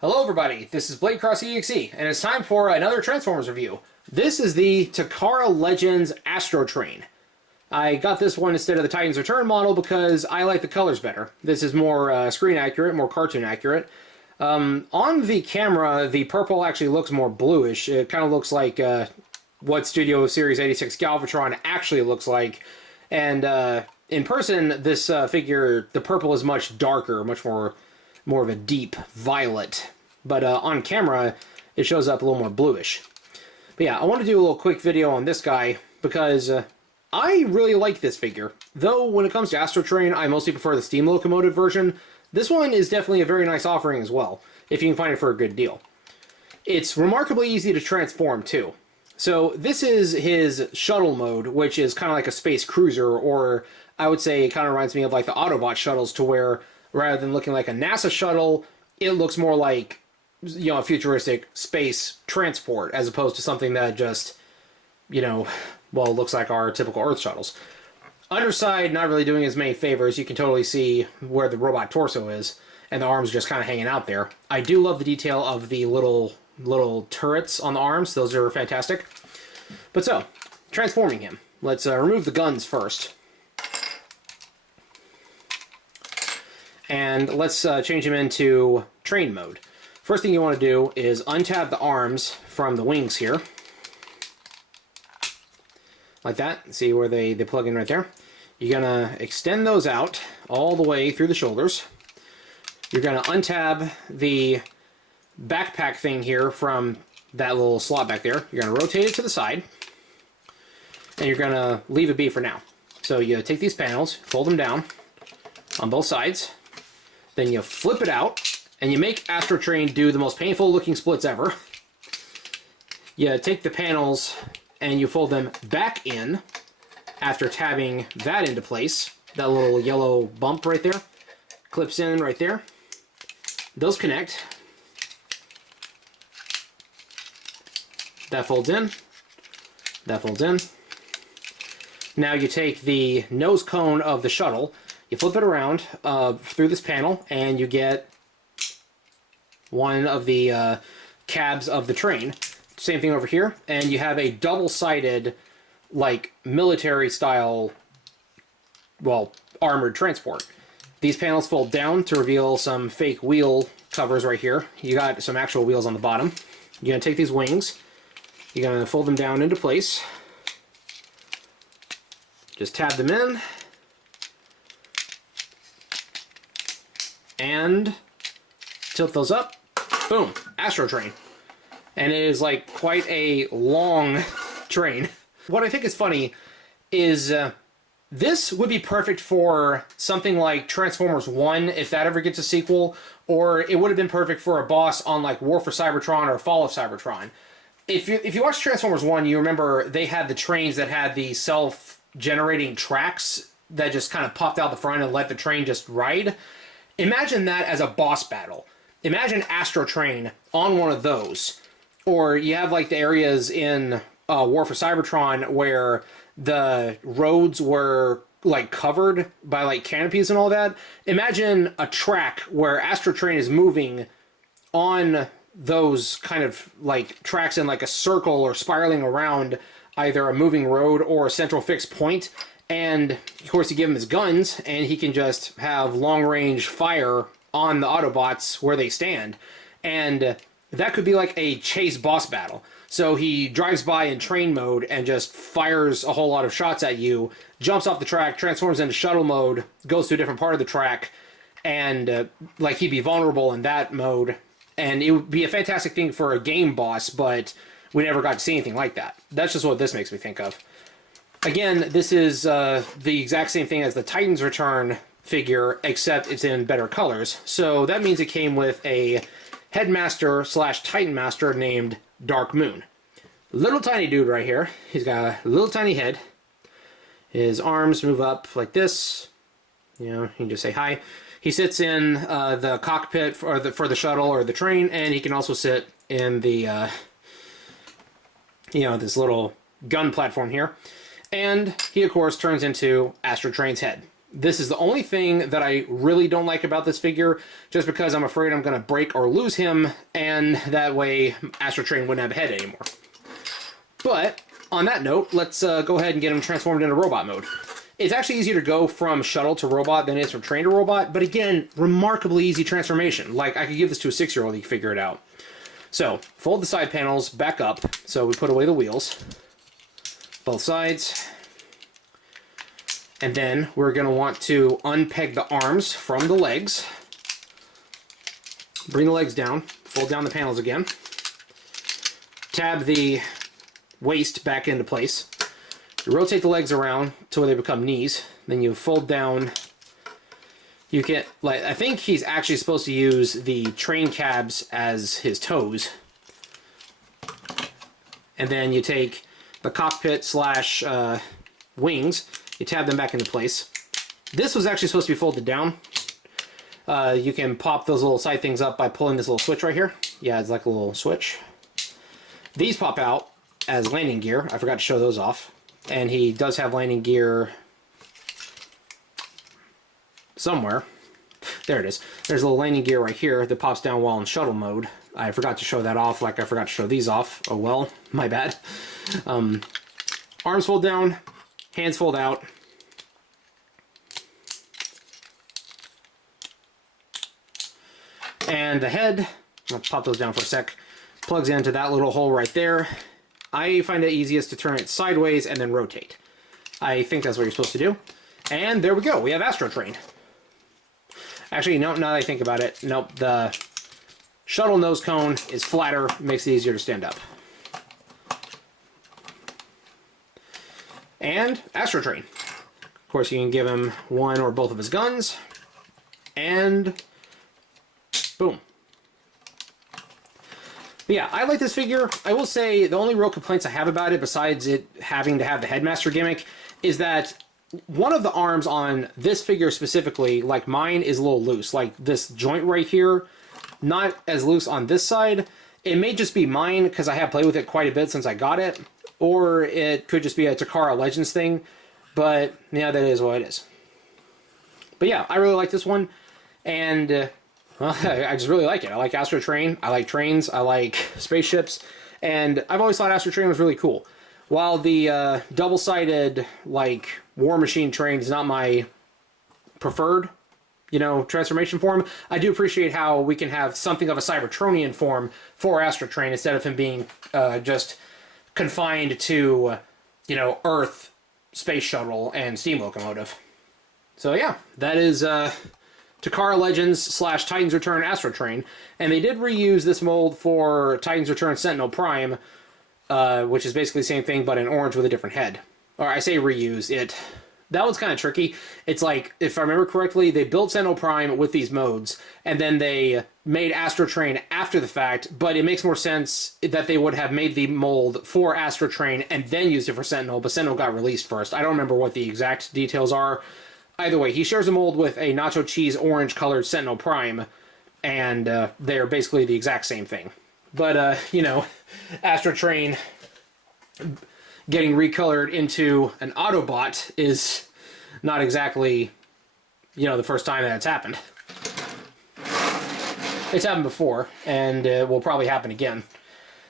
Hello everybody, this is Bladecross EXE, and it's time for another Transformers review. This is the Takara Legends Astrotrain. I got this one instead of the Titans Return model because I like the colors better. This is more screen accurate, more cartoon accurate. On the camera, the purple actually looks more bluish. It kind of looks like what Studio Series 86 Galvatron actually looks like. And in person, this figure, the purple is much darker, much more of a deep violet, but on camera it shows up a little more bluish. But yeah, I want to do a little quick video on this guy because I really like this figure. Though when it comes to Astrotrain, I mostly prefer the steam locomotive version. This one is definitely a very nice offering as well, if you can find it for a good deal. It's remarkably easy to transform too. So this is his shuttle mode, which is kind of like a space cruiser, or I would say it kind of reminds me of like the Autobot shuttles, to where rather than looking like a NASA shuttle, it looks more like, you know, a futuristic space transport, as opposed to something that just, you know, well, looks like our typical Earth shuttles. Underside, not really doing as many favors. You can totally see where the robot torso is, and the arms just kind of hanging out there. I do love the detail of the little turrets on the arms. Those are fantastic. But so, transforming him. Let's remove the guns first. And let's change him into train mode. First thing you want to do is untab the arms from the wings here. Like that. See where they plug in right there? You're going to extend those out all the way through the shoulders. You're going to untab the backpack thing here from that little slot back there. You're going to rotate it to the side. And you're going to leave it be for now. So you take these panels, fold them down on both sides. Then you flip it out, and you make Astrotrain do the most painful looking splits ever. You take the panels, and you fold them back in after tabbing that into place. That little yellow bump right there clips in right there. Those connect. That folds in. That folds in. Now you take the nose cone of the shuttle, you flip it around through this panel, and you get one of the cabs of the train. Same thing over here, and you have a double-sided, like, military-style, well, armored transport. These panels fold down to reveal some fake wheel covers right here. You got some actual wheels on the bottom. You're going to take these wings, you're going to fold them down into place, just tab them in, and tilt those up. Boom, Astrotrain. And it is like quite a long train. What I think is funny is this would be perfect for something like Transformers 1, if that ever gets a sequel, or it would have been perfect for a boss on like War for Cybertron or Fall of Cybertron. If you watch Transformers 1, you remember they had the trains that had the self-generating tracks that just kind of popped out the front and let the train just ride. Imagine that as a boss battle. Imagine Astrotrain on one of those. Or you have like the areas in War for Cybertron where the roads were like covered by like canopies and all that. Imagine a track where Astrotrain is moving on those kind of like tracks in like a circle or spiraling around either a moving road or a central fixed point. And, of course, you give him his guns, and he can just have long-range fire on the Autobots where they stand. And that could be like a chase boss battle. So he drives by in train mode and just fires a whole lot of shots at you, jumps off the track, transforms into shuttle mode, goes to a different part of the track, and like he'd be vulnerable in that mode. And it would be a fantastic thing for a game boss, but we never got to see anything like that. That's just what this makes me think of. Again, this is the exact same thing as the Titans Return figure, except it's in better colors. So that means it came with a Headmaster / Titan Master named Dark Moon. Little tiny dude right here. He's got a little tiny head. His arms move up like this. You know, you can just say hi. He sits in the cockpit for the shuttle or the train, and he can also sit in the, you know, this little gun platform here. And he, of course, turns into Astrotrain's head. This is the only thing that I really don't like about this figure, just because I'm afraid I'm going to break or lose him, and that way Astrotrain wouldn't have a head anymore. But, on that note, let's go ahead and get him transformed into robot mode. It's actually easier to go from shuttle to robot than it is from train to robot, but again, remarkably easy transformation. Like, I could give this to a 6-year-old, he could figure it out. So, fold the side panels back up, so we put away the wheels. Both sides. And then we're going to want to unpeg the arms from the legs. Bring the legs down, fold down the panels again. Tab the waist back into place. You rotate the legs around to where they become knees. Then you fold down. You can, like, I think he's actually supposed to use the train cabs as his toes. And then you take the cockpit slash wings. You tab them back into place. This was actually supposed to be folded down. You can pop those little side things up by pulling this little switch right here. Yeah, it's like a little switch. These pop out as landing gear. I forgot to show those off. And he does have landing gear somewhere. There it is. There's a little landing gear right here that pops down while in shuttle mode. I forgot to show that off, like I forgot to show these off. Oh well, my bad. Arms fold down, hands fold out. And the head, I'll pop those down for a sec, plugs into that little hole right there. I find it easiest to turn it sideways and then rotate. I think that's what you're supposed to do. And there we go, we have Astrotrain. Actually, no, now that I think about it, nope, the shuttle nose cone is flatter, makes it easier to stand up. And Astrotrain. Of course, you can give him one or both of his guns. And boom. But yeah, I like this figure. I will say the only real complaints I have about it, besides it having to have the Headmaster gimmick, is that one of the arms on this figure specifically, like mine, is a little loose. Like this joint right here, not as loose on this side. It may just be mine because I have played with it quite a bit since I got it. Or it could just be a Takara Legends thing. But yeah, that is what it is. But yeah, I really like this one. And well, I just really like it. I like Astrotrain. I like trains. I like spaceships. And I've always thought Astrotrain was really cool. While the double-sided, like, War Machine train is not my preferred, you know, transformation form, I do appreciate how we can have something of a Cybertronian form for Astrotrain instead of him being just confined to, you know, Earth, Space Shuttle, and Steam Locomotive. So yeah, that is Takara Legends / Titan's Return Astrotrain. And they did reuse this mold for Titan's Return Sentinel Prime, which is basically the same thing, but in orange with a different head. Or I say reuse, that one's kind of tricky. It's like, if I remember correctly, they built Sentinel Prime with these modes, and then they made Astrotrain after the fact, but it makes more sense that they would have made the mold for Astrotrain and then used it for Sentinel, but Sentinel got released first. I don't remember what the exact details are. Either way, he shares a mold with a nacho cheese orange-colored Sentinel Prime, and they're basically the exact same thing. But, you know, Astrotrain getting recolored into an Autobot is not exactly, you know, the first time that it's happened. It's happened before, and it will probably happen again.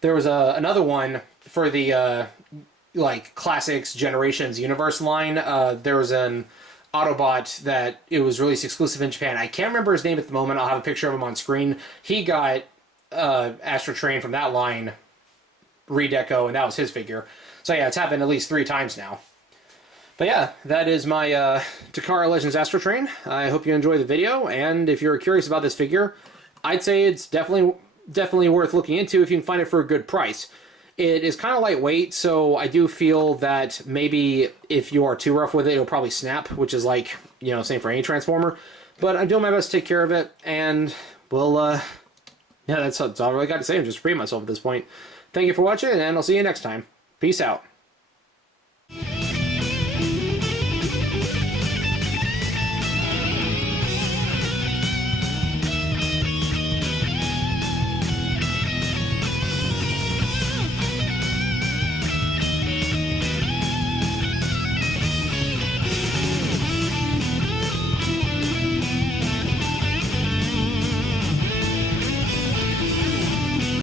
There was another one for the, like, Classics Generations Universe line. There was an Autobot that it was released exclusive in Japan. I can't remember his name at the moment. I'll have a picture of him on screen. He got Astrotrain from that line redeco, and that was his figure. So yeah, it's happened at least 3 times now. But yeah, that is my Takara Legends Astrotrain. I hope you enjoy the video, and if you're curious about this figure, I'd say it's definitely worth looking into if you can find it for a good price. It is kind of lightweight, so I do feel that maybe if you are too rough with it, it'll probably snap, which is like, you know, same for any Transformer. But I'm doing my best to take care of it, and we'll, yeah, that's all I really got to say. I'm just repeating myself at this point. Thank you for watching, and I'll see you next time. Peace out.